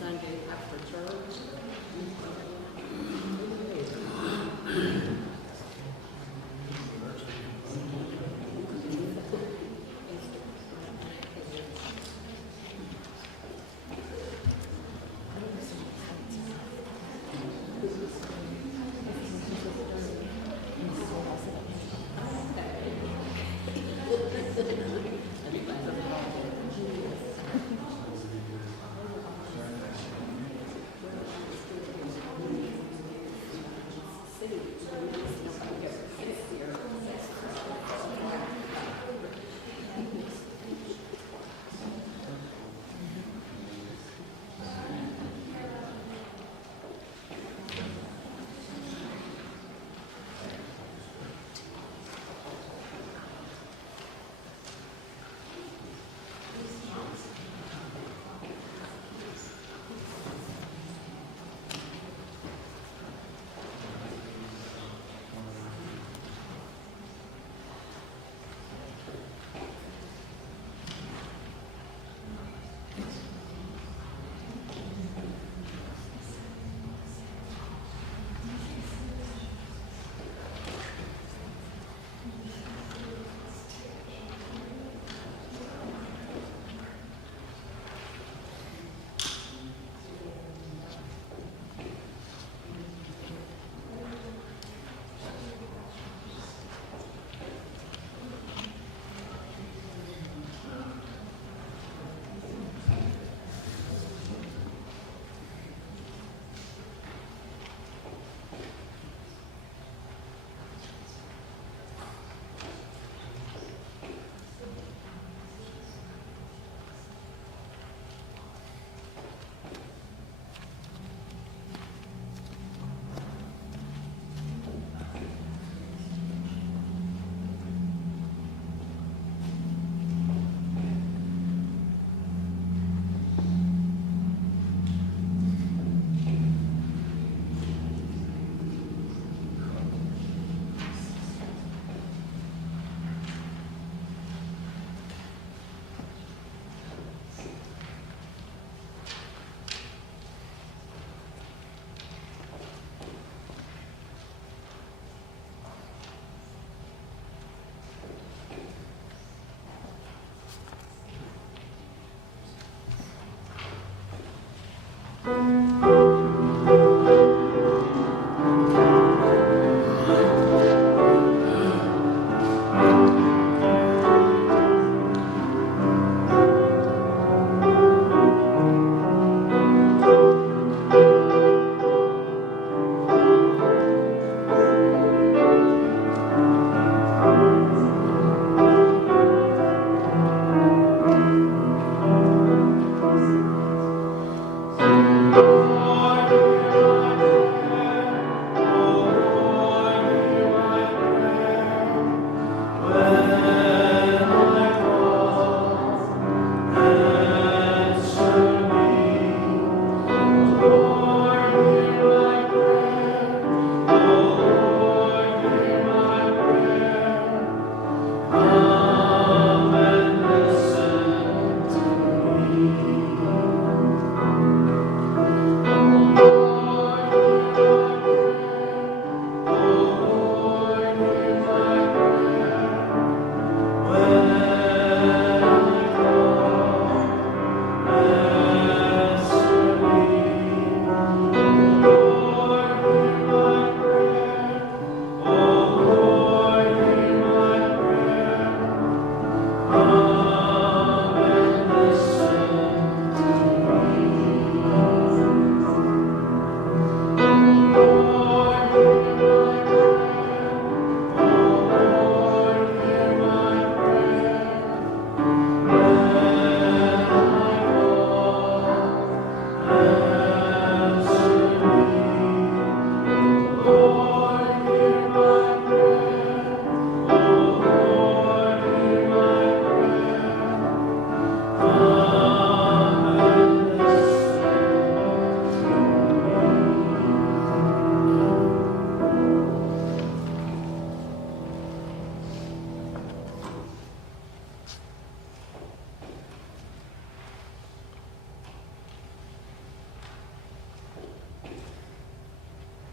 Sunday after church.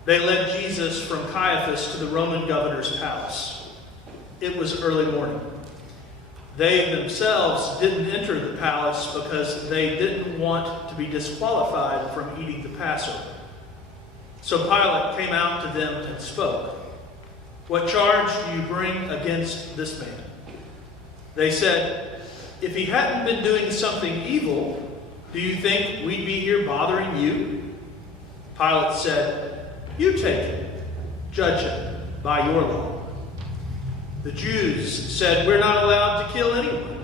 They led Jesus from Caiaphas to the Roman governor's palace. It was early morning. They themselves didn't enter the palace because they didn't want to be disqualified from eating the Passover. So Pilate came out to them and spoke. "What charge do you bring against this man?" They said, "If he hadn't been doing something evil, do you think we'd be here bothering you?" Pilate said, "You take him. Judge him by your law." The Jews said, "We're not allowed to kill anyone."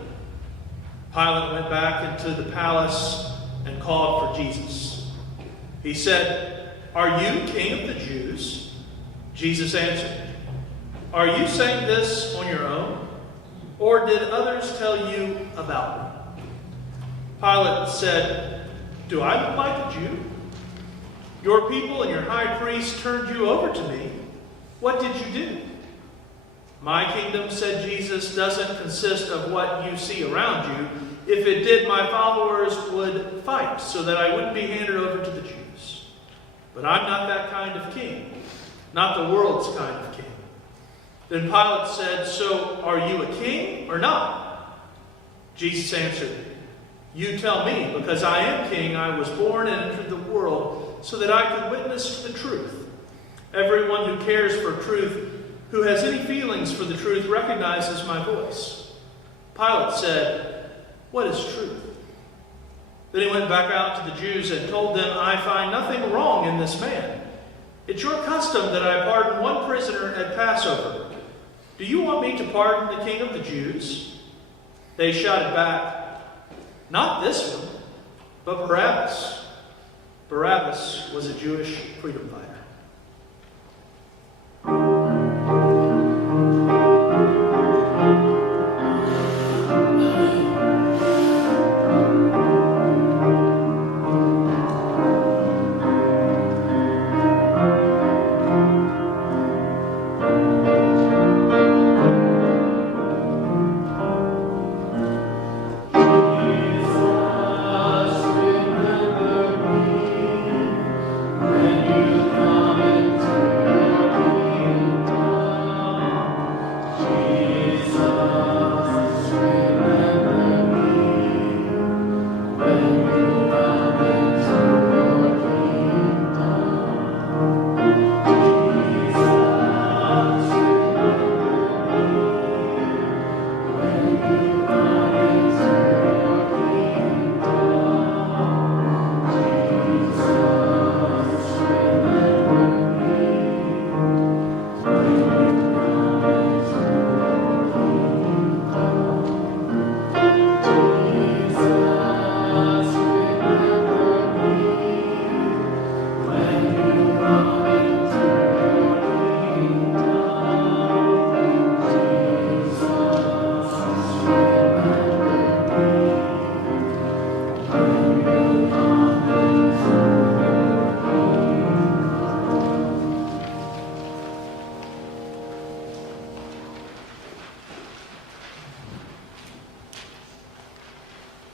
Pilate went back into the palace and called for Jesus. He said, "Are you king of the Jews?" Jesus answered, "Are you saying this on your own, or did others tell you about me?" Pilate said, "Do I look like a Jew? Your people and your high priest turned you over to me. What did you do?" "My kingdom," said Jesus, "doesn't consist of what you see around you. If it did, my followers would fight so that I wouldn't be handed over to the Jews. But I'm not that kind of king, not the world's kind of king." Then Pilate said, "So are you a king or not?" Jesus answered, "You tell me, because I am king. I was born and entered the world so that I could witness to the truth. Everyone who cares for truth, who has any feelings for the truth, recognizes my voice." Pilate said, "What is truth?" Then he went back out to the Jews and told them, "I find nothing wrong in this man. It's your custom that I pardon one prisoner at Passover. Do you want me to pardon the king of the Jews?" They shouted back, "Not this one, but Barabbas." Barabbas was a Jewish freedom fighter.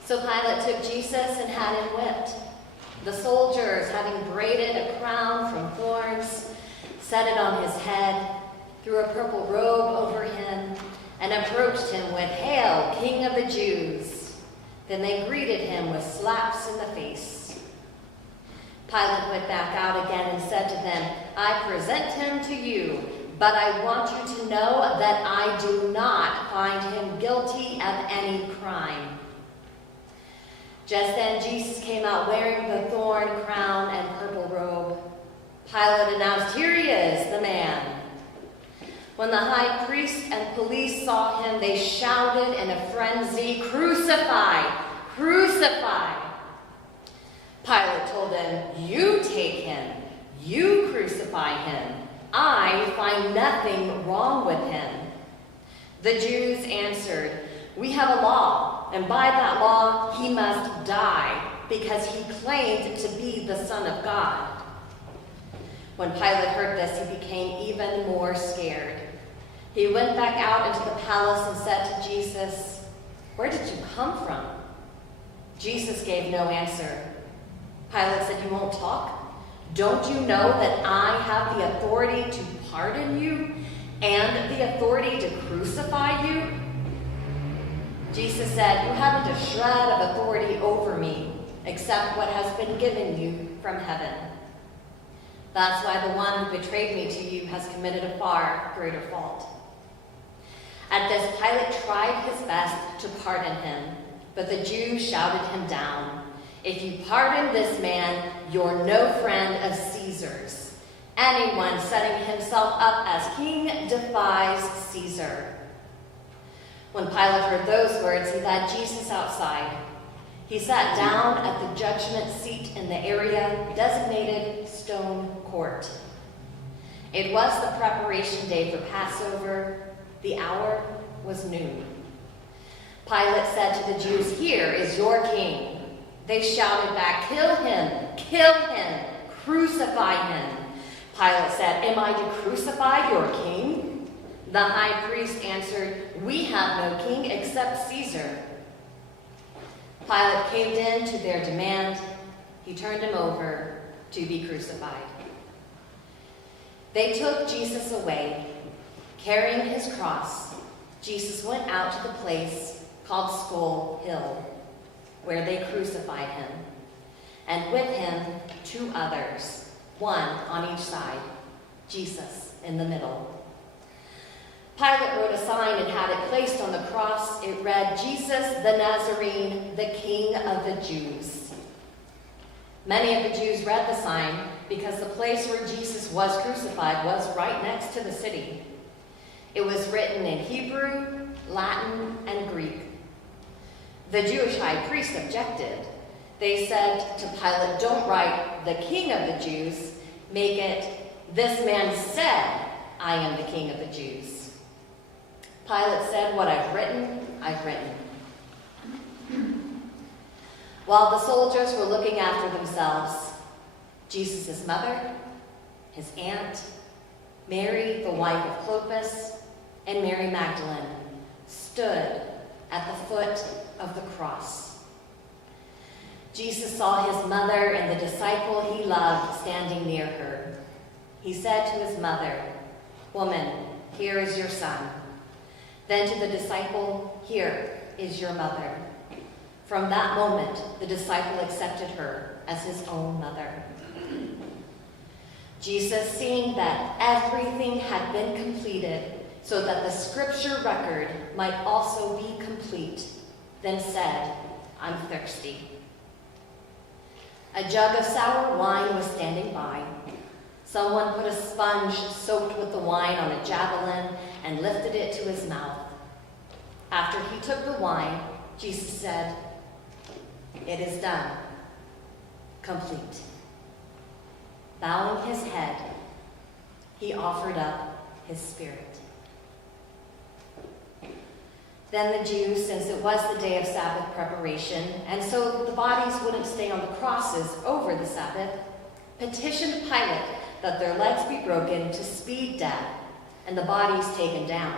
So Pilate took Jesus and had him whipped. The soldiers, having braided a crown from thorns, set it on his head, threw a purple robe over him, and approached him with, "Hail, King of the Jews!" Then they greeted him with slaps in the face. Pilate went back out again and said to them, "I present him to you, but I want you to know that I do not find him guilty of any crime." Just then Jesus came out wearing the thorn crown and purple robe. Pilate announced, "Here he is, the man." When the high priest and police saw him, they shouted in a frenzy, "Crucify! Crucify!" Pilate told them, "You take him. You crucify him. I find nothing wrong with him." The Jews answered, "We have a law, and by that law he must die, because he claimed to be the Son of God." When Pilate heard this, he became even more scared. He went back out into the palace and said to Jesus, "Where did you come from?" Jesus gave no answer. Pilate said, "You won't talk? Don't you know that I have the authority to pardon you and the authority to crucify you?" Jesus said, "You haven't a shred of authority over me except what has been given you from heaven. That's why the one who betrayed me to you has committed a far greater fault." At this, Pilate tried his best to pardon him, but the Jews shouted him down. "If you pardon this man, you're no friend of Caesar's. Anyone setting himself up as king defies Caesar." When Pilate heard those words, he led Jesus outside. He sat down at the judgment seat in the area designated Stone Court. It was the preparation day for Passover. The hour was noon. Pilate said to the Jews, "Here is your king." They shouted back, "Kill him! Kill him! Crucify him!" Pilate said, "Am I to crucify your king?" The high priest answered, "We have no king except Caesar." Pilate caved in to their demand. He turned him over to be crucified. They took Jesus away. Carrying his cross, Jesus went out to the place called Skull Hill, where they crucified him, and with him 2 others, one on each side, Jesus in the middle. Pilate wrote a sign and had it placed on the cross. It read, "Jesus the Nazarene, the King of the Jews." Many of the Jews read the sign because the place where Jesus was crucified was right next to the city. It was written in Hebrew, Latin, and Greek. The Jewish high priest objected. They said to Pilate, "Don't write the King of the Jews. Make it, 'This man said, I am the King of the Jews.'" Pilate said, "What I've written, I've written." While the soldiers were looking after themselves, Jesus' mother, his aunt, Mary, the wife of Clopas, and Mary Magdalene stood at the foot of the cross. Jesus saw his mother and the disciple he loved standing near her. He said to his mother, "Woman, here is your son." Then to the disciple, "Here is your mother." From that moment, the disciple accepted her as his own mother. Jesus, seeing that everything had been completed so that the scripture record might also be complete, then said, "I'm thirsty." A jug of sour wine was standing by. Someone put a sponge soaked with the wine on a javelin and lifted it to his mouth. After he took the wine, Jesus said, "It is done, complete." Bowing his head, he offered up his spirit. Then the Jews, since it was the day of Sabbath preparation, and so the bodies wouldn't stay on the crosses over the Sabbath, petitioned Pilate that their legs be broken to speed death and the bodies taken down.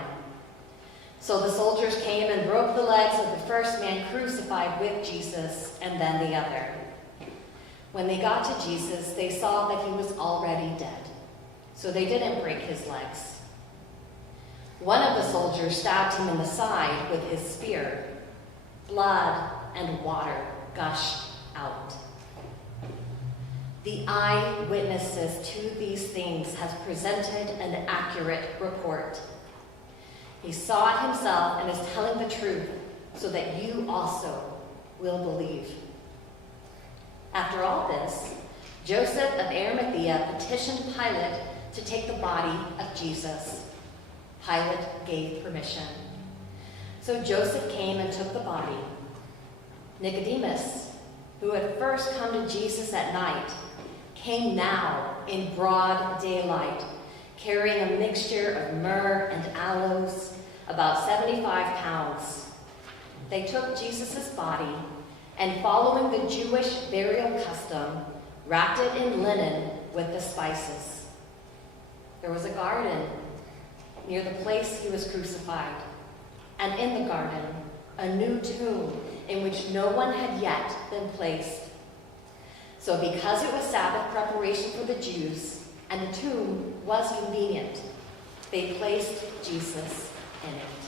So the soldiers came and broke the legs of the first man crucified with Jesus and then the other. When they got to Jesus, they saw that he was already dead, so they didn't break his legs. One of the soldiers stabbed him in the side with his spear. Blood and water gushed out. The eyewitnesses to these things have presented an accurate report. He saw it himself and is telling the truth so that you also will believe. After all this, Joseph of Arimathea petitioned Pilate to take the body of Jesus. Pilate gave permission. So Joseph came and took the body. Nicodemus, who had first come to Jesus at night, came now in broad daylight, carrying a mixture of myrrh and aloes, about 75 pounds. They took Jesus' body and, following the Jewish burial custom, wrapped it in linen with the spices. There was a garden near the place he was crucified, and in the garden, a new tomb in which no one had yet been placed. So because it was Sabbath preparation for the Jews, and the tomb was convenient, they placed Jesus in it.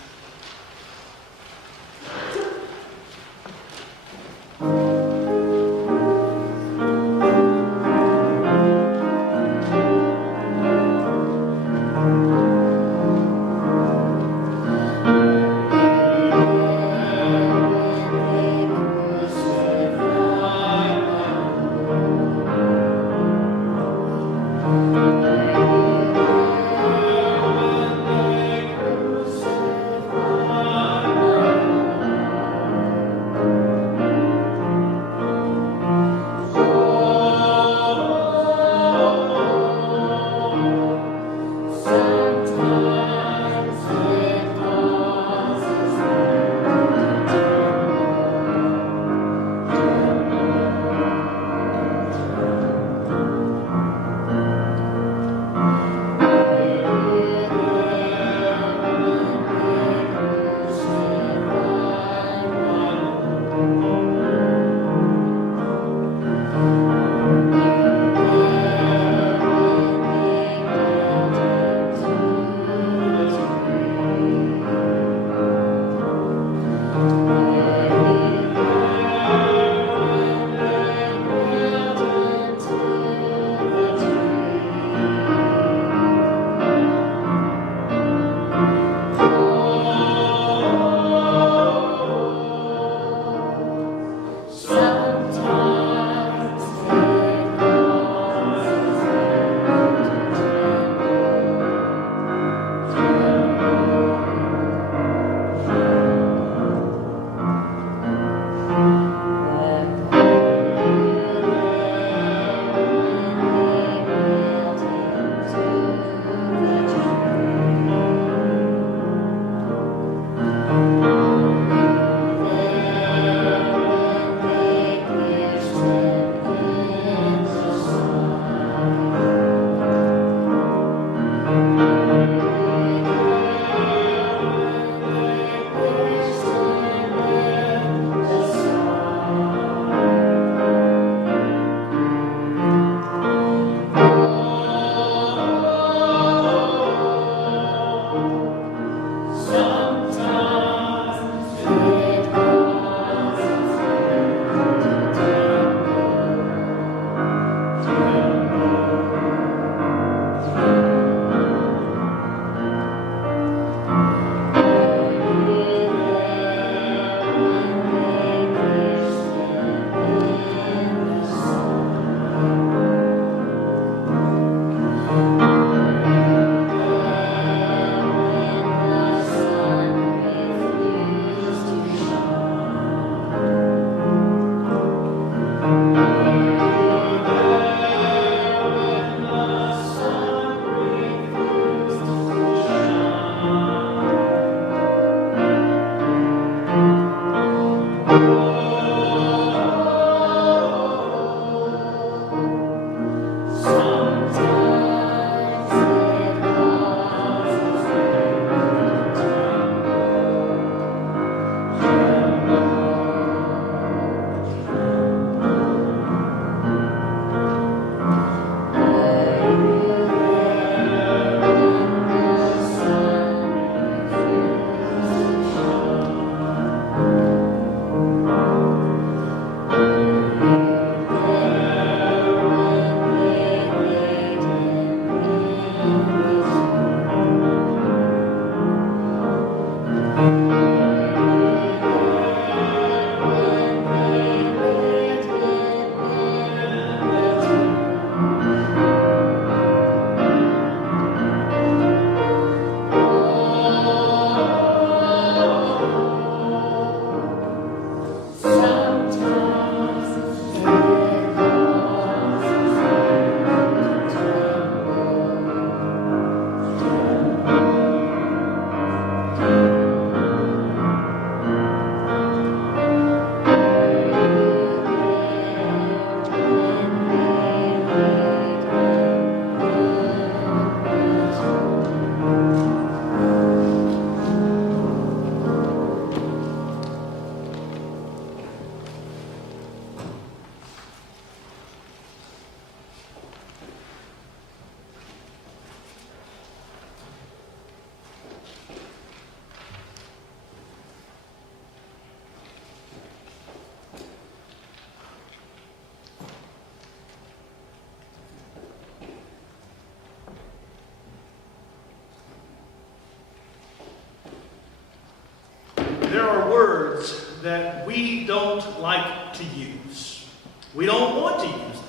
there are words that we don't like to use. We don't want to use them.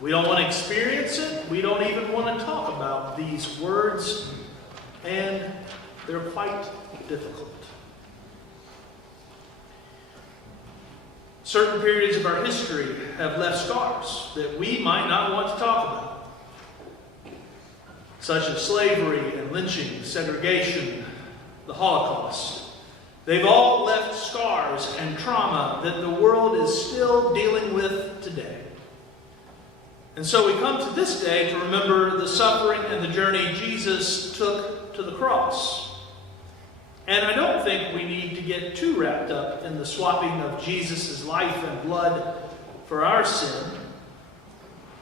We don't want to experience it. We don't even want to talk about these words. And they're quite difficult. Certain periods of our history have left scars that we might not want to talk about, such as slavery and lynching, segregation, the Holocaust. They've all left scars and trauma that the world is still dealing with today. And so we come to this day to remember the suffering and the journey Jesus took to the cross. And I don't think we need to get too wrapped up in the swapping of Jesus' life and blood for our sin,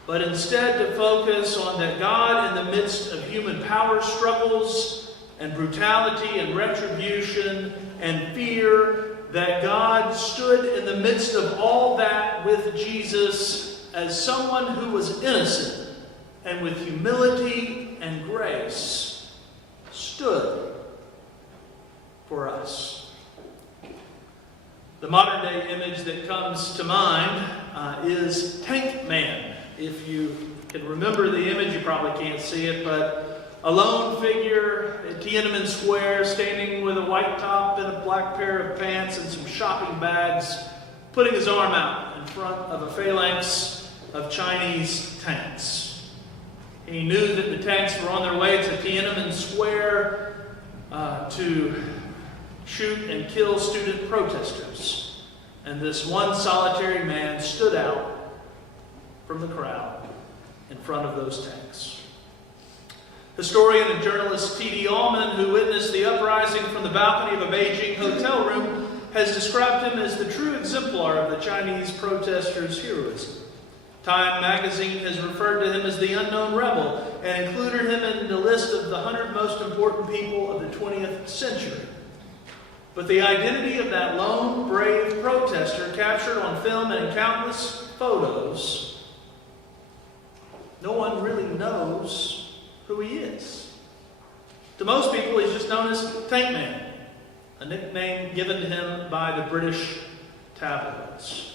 but instead to focus on that God, in the midst of human power struggles and brutality and retribution and fear, that God stood in the midst of all that with Jesus as someone who was innocent and with humility and grace stood for us. The modern day image that comes to mind is Tank Man. If you can remember the image, you probably can't see it, but a lone figure at Tiananmen Square standing with a white top and a black pair of pants and some shopping bags, putting his arm out in front of a phalanx of Chinese tanks. He knew that the tanks were on their way to Tiananmen Square to shoot and kill student protesters. And this one solitary man stood out from the crowd in front of those tanks. Historian and journalist T.D. Allman, who witnessed the uprising from the balcony of a Beijing hotel room, has described him as the true exemplar of the Chinese protesters' heroism. Time magazine has referred to him as the unknown rebel and included him in the list of the 100 most important people of the 20th century. But the identity of that lone, brave protester, captured on film and in countless photos, no one really knows who he is. To most people, he's just known as Tank Man, a nickname given to him by the British tabloids.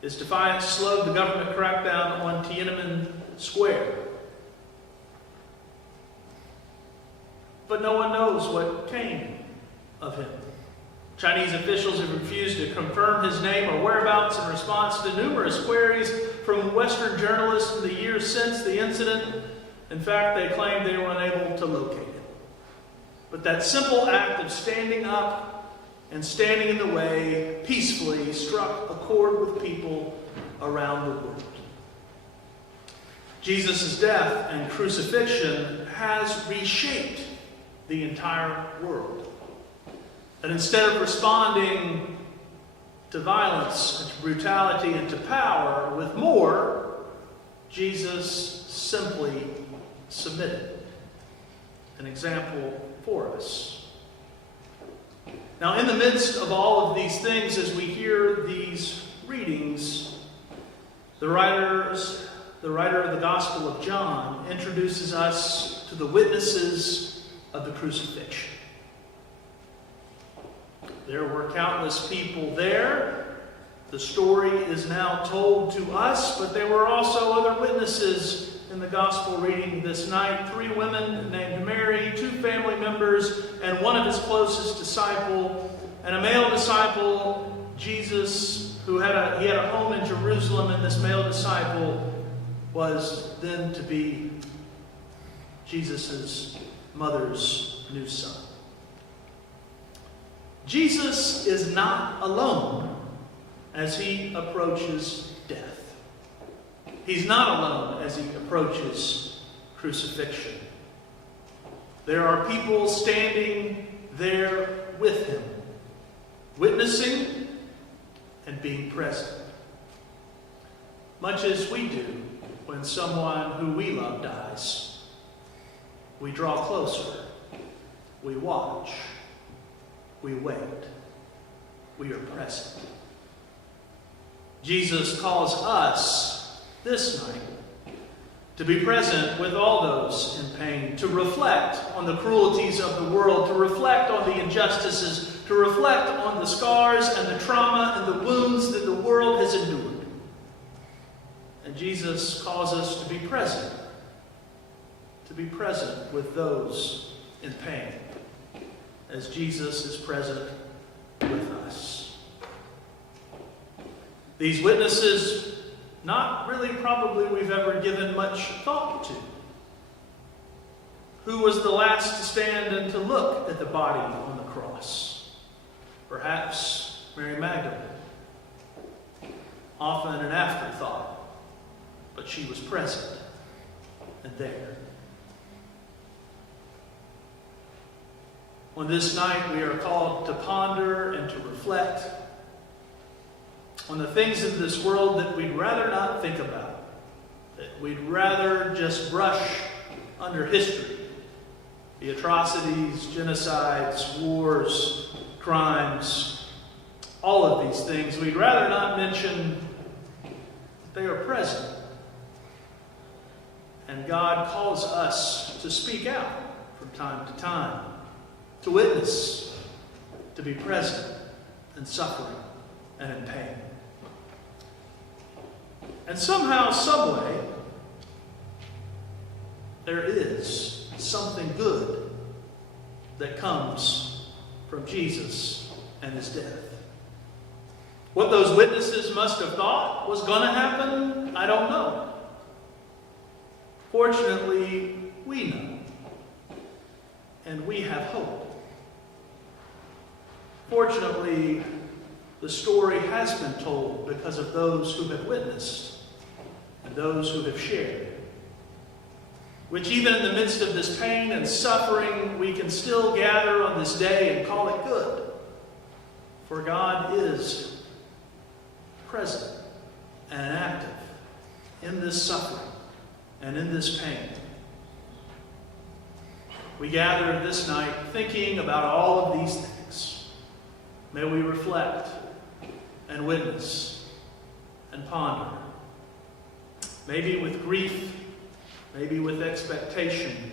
His defiance slowed the government crackdown on Tiananmen Square. But no one knows what came of him. Chinese officials have refused to confirm his name or whereabouts in response to numerous queries from Western journalists in the years since the incident. In fact, they claim they were unable to locate him. But that simple act of standing up and standing in the way peacefully struck a chord with people around the world. Jesus' death and crucifixion has reshaped the entire world. And instead of responding to violence and to brutality and to power with more, Jesus simply submitted. An example for us. Now, in the midst of all of these things, as we hear these readings, the writer of the Gospel of John introduces us to the witnesses of the crucifixion. There were countless people there. The story is now told to us, but there were also other witnesses in the gospel reading this night. 3 women named Mary, 2 family members, and one of his closest disciple, and a male disciple, Jesus, who had a home in Jerusalem, and this male disciple was then to be Jesus' mother's new son. Jesus is not alone as he approaches death. He's not alone as he approaches crucifixion. There are people standing there with him, witnessing and being present. Much as we do when someone who we love dies. We draw closer. We watch. We wait. We are present. Jesus calls us this night to be present with all those in pain, to reflect on the cruelties of the world, to reflect on the injustices, to reflect on the scars and the trauma and the wounds that the world has endured. And Jesus calls us to be present with those in pain, as Jesus is present with us. These witnesses, not really probably we've ever given much thought to. Who was the last to stand and to look at the body on the cross? Perhaps Mary Magdalene. Often an afterthought, but she was present and there. On this night, we are called to ponder and to reflect on the things in this world that we'd rather not think about, that we'd rather just brush under history. The atrocities, genocides, wars, crimes, all of these things, we'd rather not mention, but they are present. And God calls us to speak out from time to time, to witness, to be present in suffering and in pain. And somehow, someway, there is something good that comes from Jesus and his death. What those witnesses must have thought was going to happen, I don't know. Fortunately, we know. And we have hope. Fortunately, the story has been told because of those who have witnessed and those who have shared. Which even in the midst of this pain and suffering, we can still gather on this day and call it good. For God is present and active in this suffering and in this pain. We gather this night thinking about all of these things. May we reflect and witness and ponder. Maybe with grief, maybe with expectation,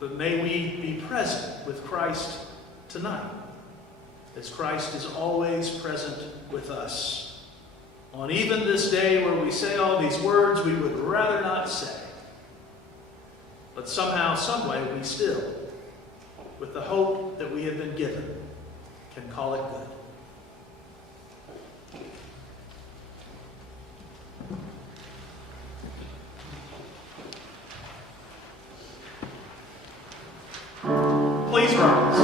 but may we be present with Christ tonight, as Christ is always present with us. On even this day where we say all these words we would rather not say, but somehow, someway, we still, with the hope that we have been given, can call it good. Please rise.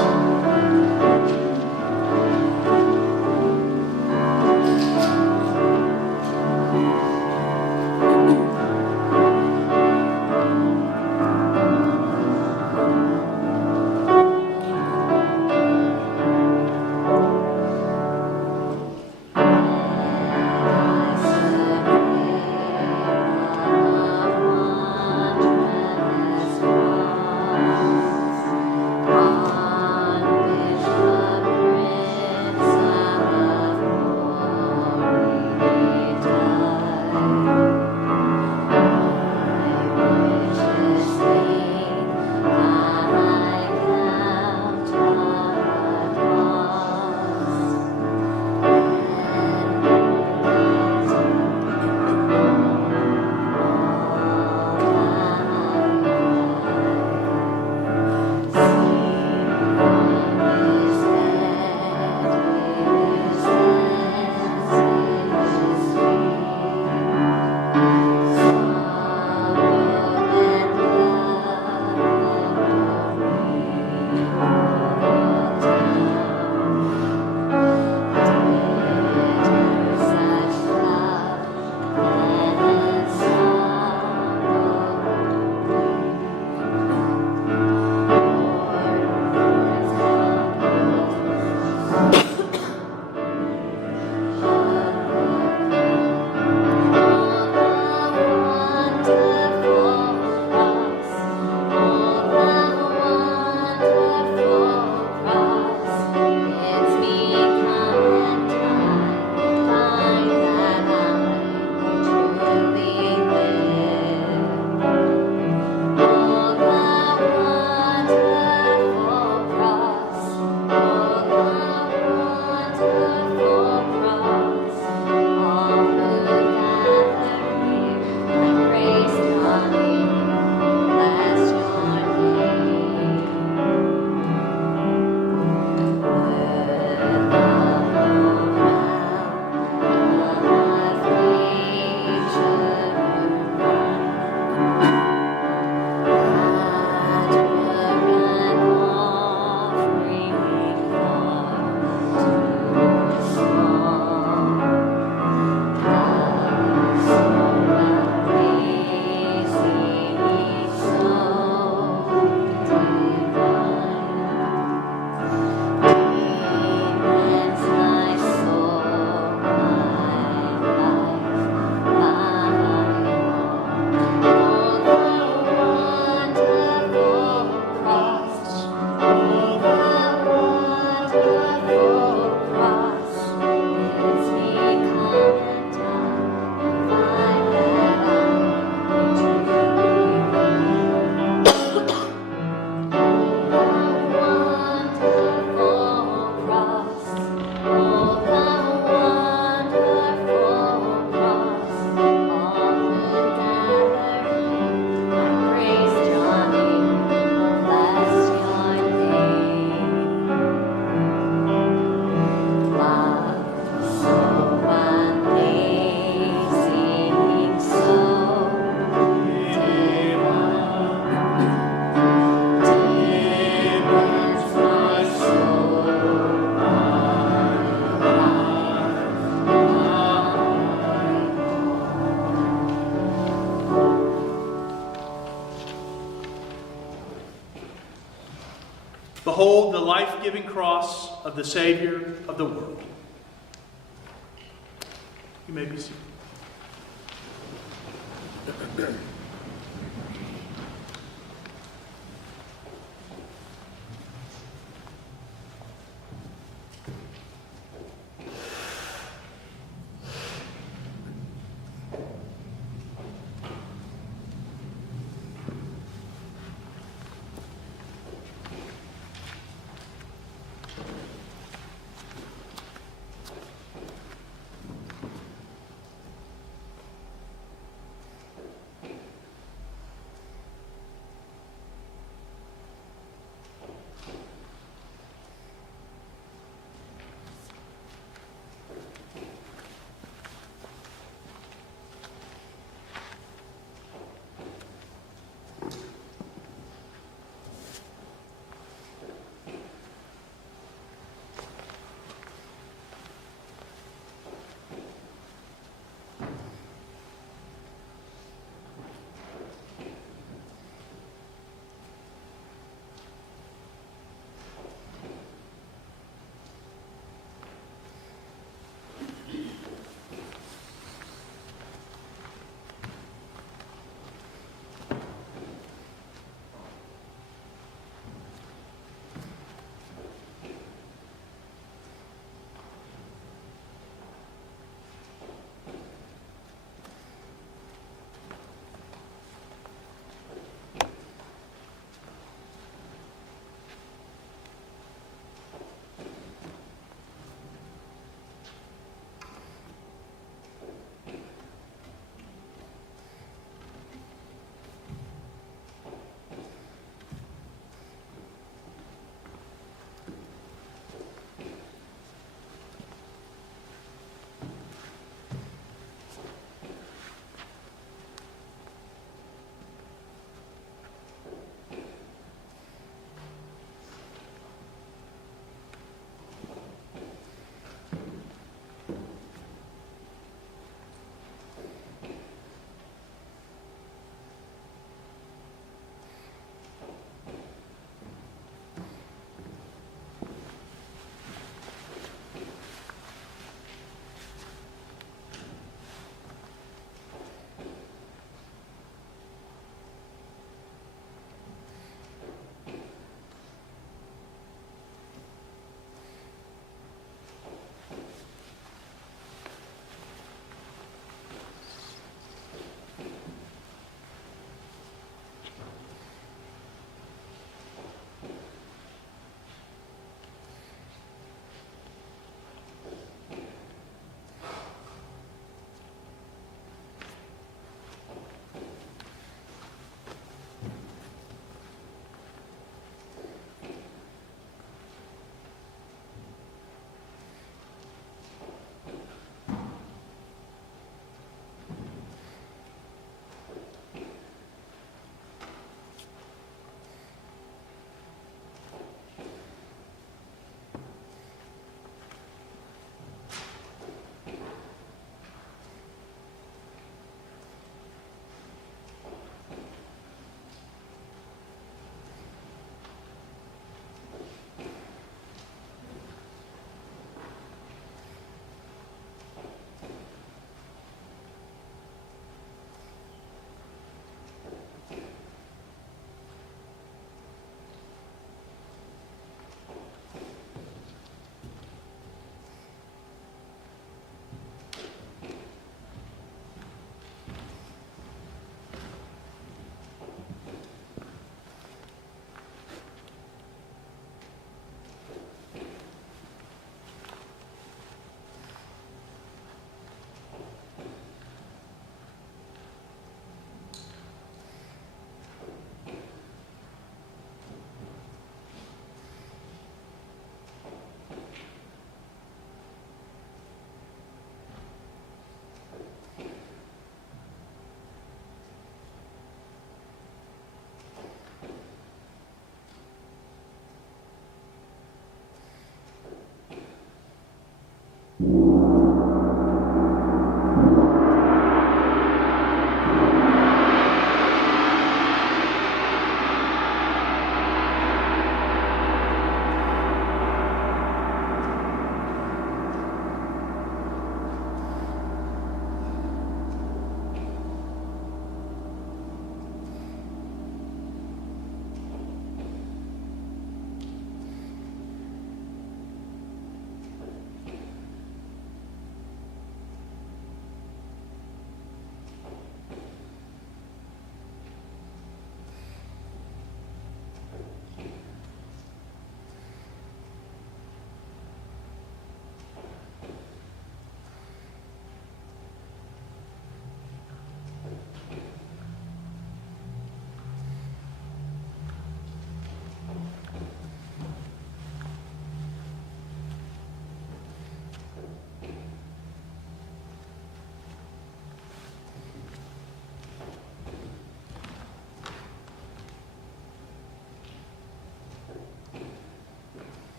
Behold the life-giving cross of the Savior of the world. You may be seated.